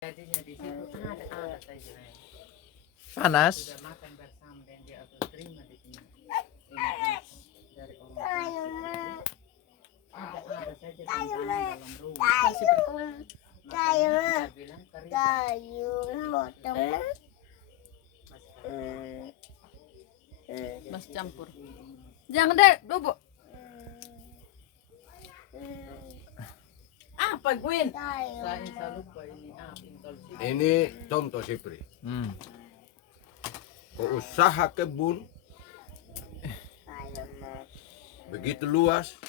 Jadinya di situ ada saja Panas. sudah makan bersama dan dia akan terima di sini. Ini dari orang ada saja tantangan dalam rumah. Makanya kita bilang Mas campur. Jangan deh, bobo. Apa Gwin? saya lupa ini intoleransi. Ini contoh Sipri. Kau usaha kebun begitu luas,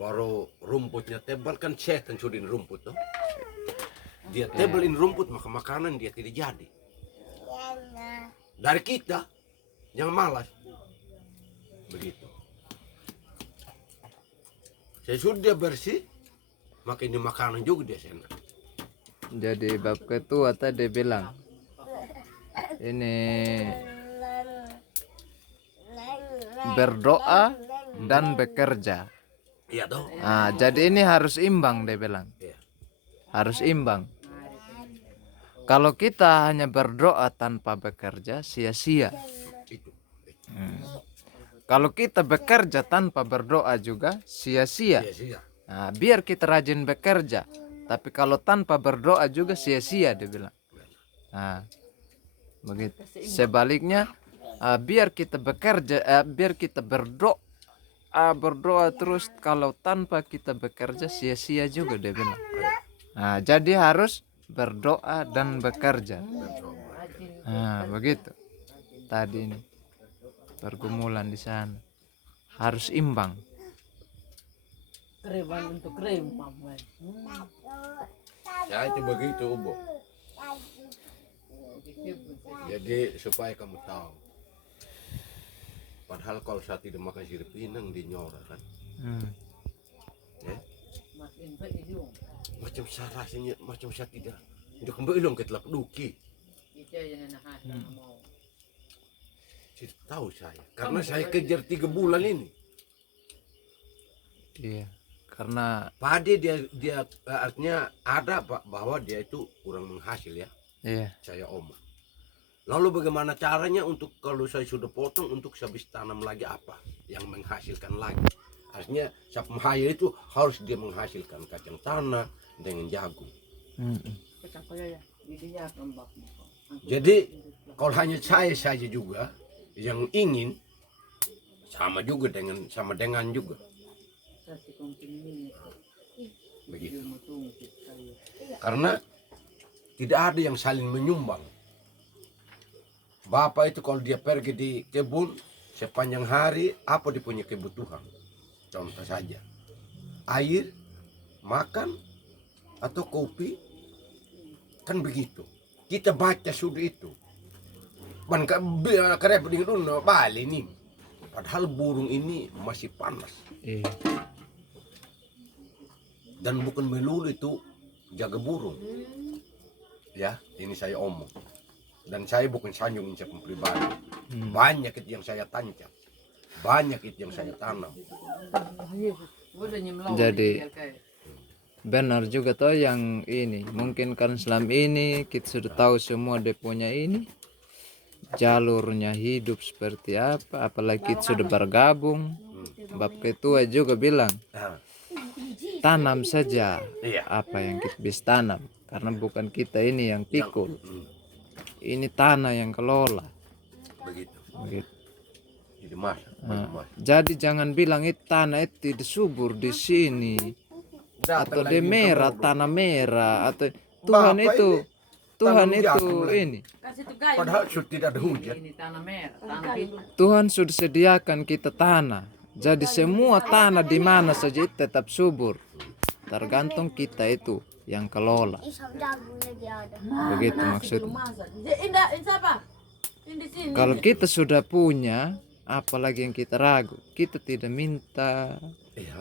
baru rumputnya tebal, kan setan sudin rumput tuh. Dia tebelin rumput, maka makanan dia tidak jadi. Dari kita jangan malas begitu. Sesudah dia bersih, maka ini makanan juga dia senang. Jadi bab ketua tadi bilang ini berdoa dan bekerja. Iya toh? Nah, jadi ini harus imbang dia bilang. Iya. Harus imbang. Kalau kita hanya berdoa tanpa bekerja, sia-sia. Itu. Kalau kita bekerja tanpa berdoa juga sia-sia. Sia-sia. Nah, biar kita rajin bekerja, tapi kalau tanpa berdoa juga sia-sia dia bilang. Nah, begitu. Sebaliknya, biar kita bekerja, biar kita berdoa terus, kalau tanpa kita bekerja sia-sia juga dia bilang. Nah, jadi harus berdoa dan bekerja. Nah, begitu. Tadi ini pergumulan di sana harus imbang. Kreman untuk krem, Paman. Ya itu begitu, Ubo. Jadi supaya kamu tahu. Padahal kalau saya tidak makan sirip pinang di Nyora kan. Ya? Macam saya rasanya, macam saya tidak. Itu kembali dong ke telap duki. Itu aja mau. Tidak tahu saya. Karena saya kejar 3 bulan ini. Iya, karena Padi dia artinya ada bahwa dia itu kurang menghasil ya. iya. Saya omong. Lalu bagaimana caranya untuk kalau saya sudah potong untuk saya bisa tanam lagi apa yang menghasilkan lagi. Artinya sap mahaya itu harus dia menghasilkan kacang tanah dengan jagung. Jadi kalau hanya saya saja juga yang ingin sama dengan juga begitu. Karena tidak ada yang saling menyumbang. Bapak itu kalau dia pergi di kebun sepanjang hari, apa dia punya kebutuhan? Contoh saja, air, makan, atau kopi, kan begitu. Kita baca sudah itu. Ban karep dengan dulu Bali nih. Padahal burung ini masih panas. Iya. Dan bukan melulu itu jaga burung. Ya, ini saya omong. Dan saya bukan sanjung ucapan pribadi. Banyak itu yang saya tancap. Banyak itu yang saya tanam. Jadi benar juga toh yang ini. Mungkin kan selama ini kita sudah tahu semua dia punya ini jalurnya hidup seperti apa, apalagi kita sudah bergabung. Bab ketua juga bilang tanam saja apa yang kita bisa tanam, karena bukan kita ini yang pikul, ini tanah yang kelola. Begitu. Jadi Jadi jangan bilang itu tanah itu tidak subur di sini, atau di merah tanah merah, atau Tuhan Bapak itu Tuhan tanam itu jagung lagi. ini. Padahal sudah tidak ada hujan. Ini tanah merah, tanah biru. Tuhan sudah sediakan kita tanah. Jadi semua tanah di mana saja itu tetap subur. Tergantung kita itu yang kelola. Begitu maksudnya. Kalau kita sudah punya, apalagi yang kita ragu, kita tidak minta. Ya,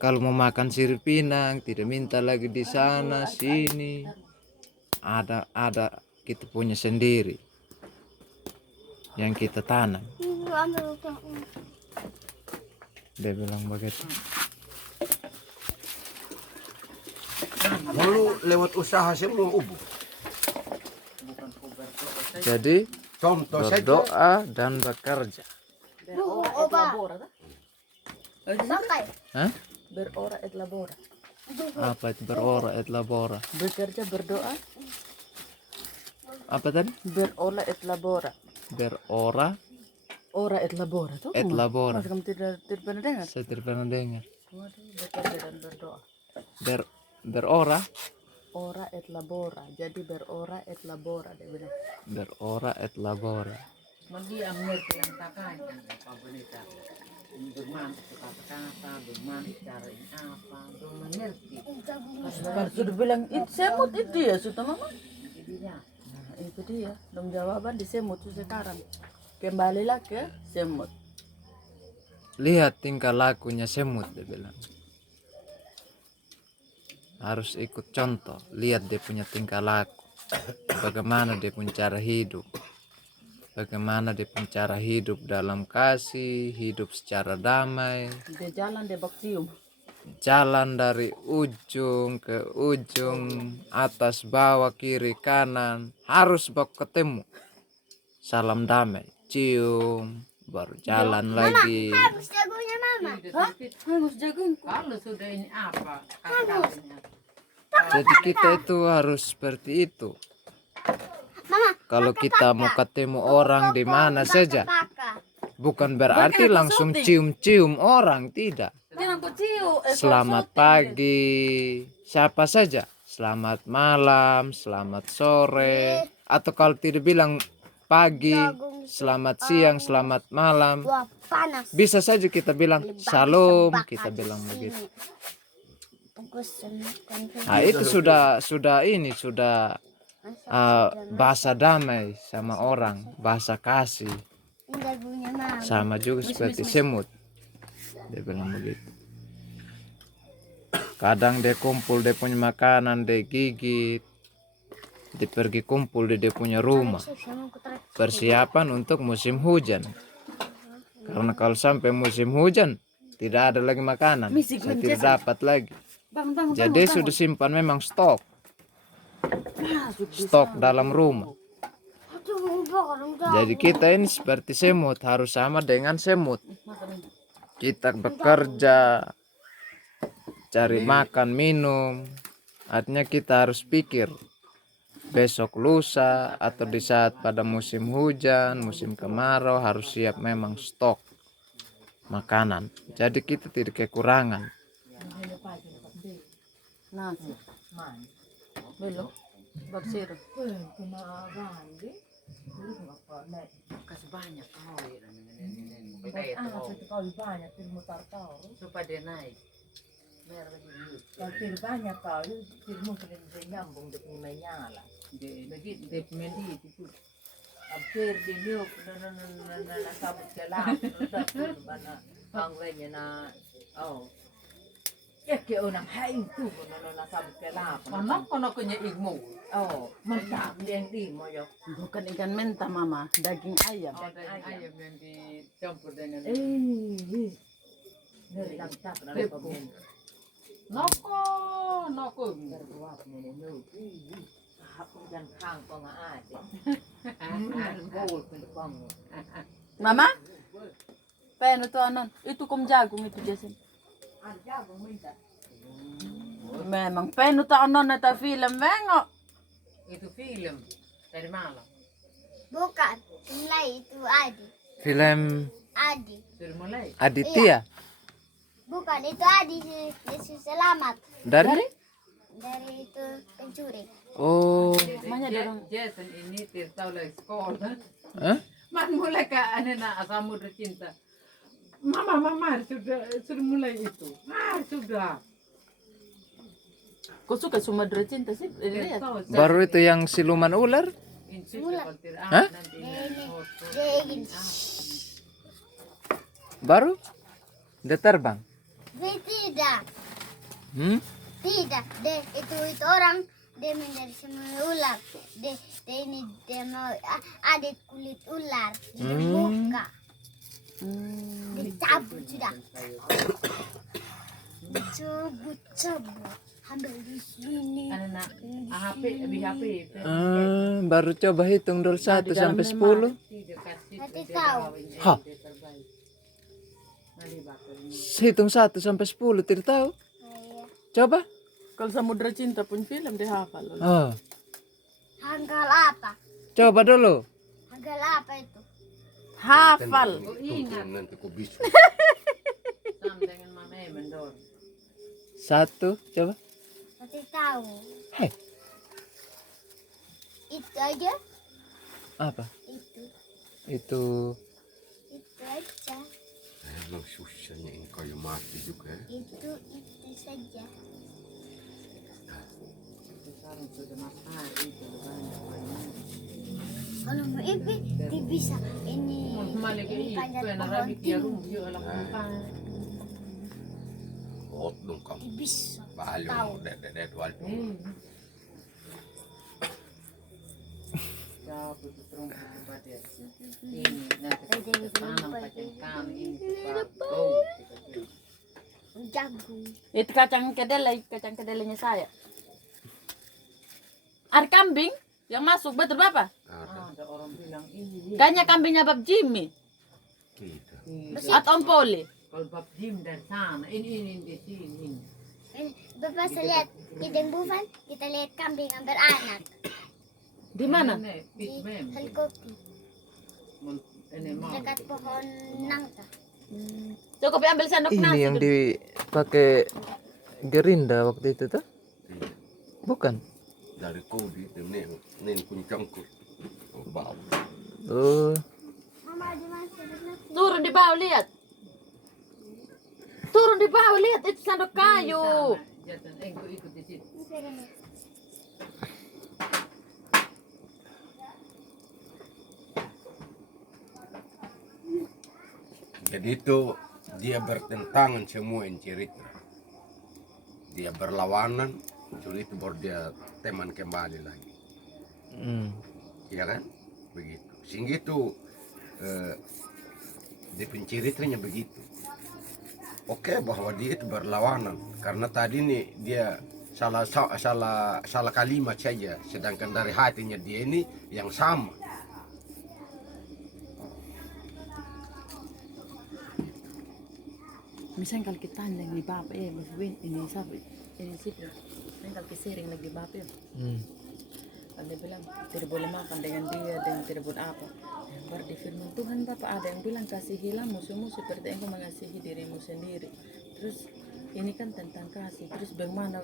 Kalau mau makan sirip pinang, tidak minta lagi di sana sini. Ada kita punya sendiri yang kita tanam. Dia bilang begitu. Dulu lewat usaha semua ubu. Bukan ku berdoa saja. Jadi Contoh saja. berdoa dan bekerja. Berora et labora ta? Pakai. Hah? Berora et labora. Apa itu berora et labora? Bekerja berdoa. Apa tadi? Berola et labora. Berora Ora et labora tuh. et labora. Mas kamu tidak pernah dengar? Saya tidak pernah dengar. Waduh, bekerja dan berdoa. Berora, Ora et labora. Jadi berora et labora dia bilang. berora et labora. Dia mengerti yang takanya Pak Bonita. Bagaimana kata-kata, bagaimana cara ini apa, belum mengerti. Kalau sudah bilang itu semut itu dia sudah mama. Jadi dia Nah, itu dia. Dong jawaban di semut tuh sekarang. Kembalilah ke semut. Lihat tingkah lakunya semut, dia bilang. Harus ikut contoh. Lihat dia punya tingkah laku. Bagaimana dia punya cara hidup. Bagaimana dia punya cara hidup dalam kasih, hidup secara damai. Dia jalan dia bak cium. Jalan dari ujung ke ujung, atas, bawah, kiri, kanan. Harus bak ketemu. Salam damai. Cium. Baru jalan lagi. Habis jagonya mama. Hah? Hangus jagung. kalau sudah ini apa, kata-katanya. Jadi kita itu harus seperti itu. Mama. Kalau kita mau ketemu orang di mana saja, Pakai. bukan berarti langsung cium-cium orang, tidak. Jangan aku cium. Selamat pagi, siapa saja. Selamat malam, selamat sore, atau kalau tidak bilang pagi, selamat siang, selamat malam. Wah, panas. Bisa saja kita bilang shalom, kita bilang begitu. Nah, itu sudah bahasa damai sama orang, bahasa kasih. Jagonya mama. Sama juga seperti semut. Dia bilang begitu. Kadang dia kumpul dia punya makanan, dia gigit. Dia pergi kumpul di dia punya rumah. Persiapan untuk musim hujan. Karena kalau sampai musim hujan, tidak ada lagi makanan. Saya tidak dapat lagi. Jadi sudah simpan memang stok. Stok dalam rumah. Jadi kita ini seperti semut, harus sama dengan semut. Kita bekerja, cari makan, minum. Artinya kita harus pikir besok lusa atau di saat pada musim hujan, musim kemarau harus siap memang stok makanan. Jadi kita tidak kekurangan. Nasi. Belum. Baksir. Kasih banyak kau ya. Supaya dia naik. Biar lagi dulu. banyak kali, mungkin dia nyambung dia punya nyala. Begitu dia mendi itu. Hampir di niup na sabot ka lang. Bana ang ganyan na kaya unang hain to na sabot ka lang. Kono kanya igmo. Mantap di mo yo. Bukan ikan menta mama, daging ayam. Ayam yang dicampur dengan Nagtap na Bepko. Noko. Berbuat mo. Hapon dyan kang ko nga ate. Mama? Paano to anon? Ito kong jagong ito Jason. Memang paano to anon na ta film mengo? Itu film dari malam. Bukan. Mulai itu Adi. Film Adi. Sudah mulai. Aditya Bukan itu Adi. Yesus selamat. dari Dari itu pencuri. oh Mana dia orang Jason ini tidak tahu lagi sekolah. Hah? Man mulai ke anak samudra cinta. Mama sudah mulai itu. Sudah. Kau suka Sumadra cinta sih? Lihat. baru itu yang siluman ular. Hah? Dia ingin. Baru dia terbang. Tidak. Tidak. Itu orang dia menjadi semua ular. Dia ini dia mau ada kulit ular di muka. Dicabut sudah. Cabut. Ambil di sini. Ano na, happy, be happy. Baru coba hitung dulu 1 sampai 10. Nanti tahu. Hah? Hitung 1 sampai 10 tidak tahu. Iya. Coba. Kalau Samudra Cinta pun film dia hafal. Oh, Hanggal apa? coba dulu. Hanggal apa itu? Hafal. Ingat. Nanti kau bisu. Sama dengan Mama Mendor. 1, coba. Nanti tahu. Hei, Itu aja. apa? Itu. Itu Itu aja. Emang susahnya ini kayu mati juga. Itu saja. Itu sekarang sudah matahari, itu banyak. Kalau mau ipi, dia bisa ini panjat pohon tinggi. Hot dong kamu. Dia bisa. Balo, Tahu. dek wal. Siapa itu terung kepada ini nanti tanam kacang kami ini Jagung. Itu kacang kedelainya saya. Ada kambing yang masuk, betul Bapak? ada orang bilang ini Kayaknya kambingnya Bab Jimmy Kita. atau Om Poli. kalau bab Jim dari sana ini di sini Bapak saya lihat hidung buffan, kita lihat kambing yang beranak Di mana? Ini di pit mem helikopter ini mau dekat pohon nangka. Cukup ambil sendok ini nasi. yang dulu. dipakai Gerinda waktu itu tuh? Bukan. Dari kau di nen kuncangku. Oh, bau. Oh, Mama di mana? Turun di bawah lihat. Turun di bawah lihat itu sendok kayu. jatuh ikut di situ Jadi itu dia bertentangan semua yang cerita. Dia berlawanan, itu baru dia teman kembali lagi. Iya kan? Begitu. Sehingga itu dia penceritanya begitu. Oke, bahwa dia itu berlawanan karena tadi nih dia salah kalimat saja, sedangkan dari hatinya dia ini yang sama. Misalnya kalau kita yang di bapak ini sapi ini sih. Misalnya kalau kita sering lagi bapak kan dia bilang tidak boleh makan dengan dia dan tidak boleh apa. Baru di firman Tuhan Bapak ada yang bilang kasihilah musuhmu seperti engkau mengasihi dirimu sendiri. Terus ini kan tentang kasih. Terus bagaimana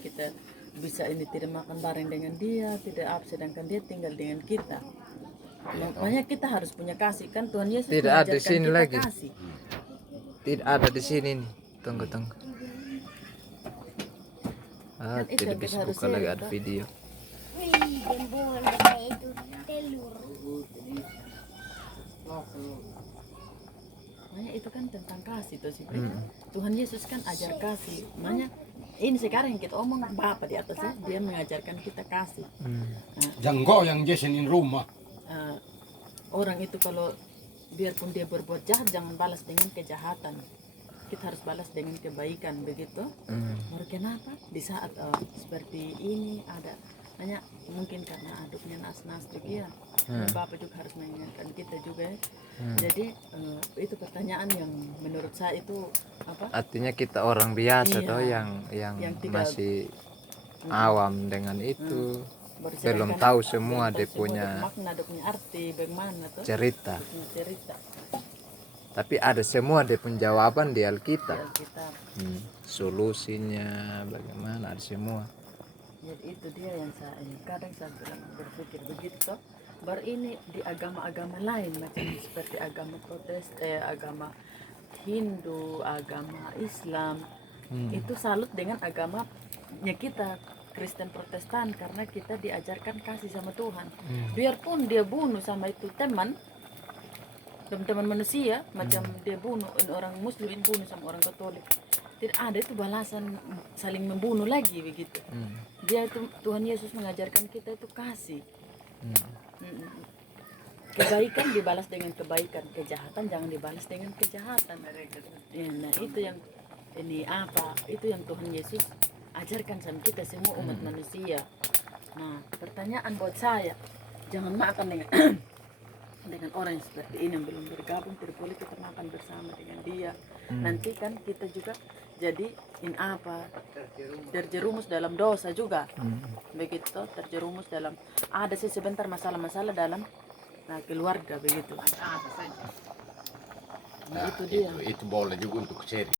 kita bisa ini tidak makan bareng dengan dia, tidak apa sedangkan dia tinggal dengan kita. Makanya kita harus punya kasih kan Tuhan Yesus Tidak ada di mengajarkan sini kita lagi. kasih. tidak ada di sini nih. Tunggu. Kan itu Tidak yang kita bisa harus buka lagi share, ada Kak. video. Wih, gembongan kayak itu telur. Makanya itu kan tentang kasih tuh sih. Tuhan Yesus kan ajar kasih. Makanya ini sekarang yang kita omong Bapak di atasnya dia mengajarkan kita kasih. Janggo yang jesenin rumah. Orang itu kalau biarpun dia berbuat jahat jangan balas dengan kejahatan. Kita harus balas dengan kebaikan begitu. Baru kenapa di saat seperti ini ada hanya mungkin karena aduknya nas-nas juga ya. Bapak juga harus mengingatkan kita juga ya. Jadi itu pertanyaan yang menurut saya itu apa? Artinya kita orang biasa Iya. toh yang Yang tidak- masih awam dengan itu. Baru Belum sedangkan tahu semua belum dia tahu punya semua makna, dia punya arti bagaimana tuh? cerita. Punya cerita Tapi ada semua dia punya jawaban di di Alkitab. Alkitab. Solusinya bagaimana ada semua. Jadi itu dia yang saya ini kadang saya bilang berpikir begitu toh. Baru ini di agama-agama lain macam seperti agama agama Hindu, agama Islam itu salut dengan agamanya kita Kristen Protestan karena kita diajarkan kasih sama Tuhan. Biarpun dia bunuh sama itu teman-teman manusia macam dia bunuh orang Muslim bunuh sama orang Katolik. Tidak ada itu balasan saling membunuh lagi begitu. Dia itu Tuhan Yesus mengajarkan kita itu kasih. Kebaikan dibalas dengan kebaikan, kejahatan jangan dibalas dengan kejahatan. Ya, nah itu yang ini apa? Itu yang Tuhan Yesus ajarkan sama kita semua umat manusia. Nah, pertanyaan buat saya, jangan makan dengan dengan orang yang seperti ini yang belum bergabung, tidak boleh kita makan bersama dengan dia. Nanti kan kita juga jadi terjerumus dalam dosa juga. Begitu, terjerumus dalam ada sih sebentar masalah-masalah dalam keluarga begitu. Nah, itu boleh juga untuk sharing.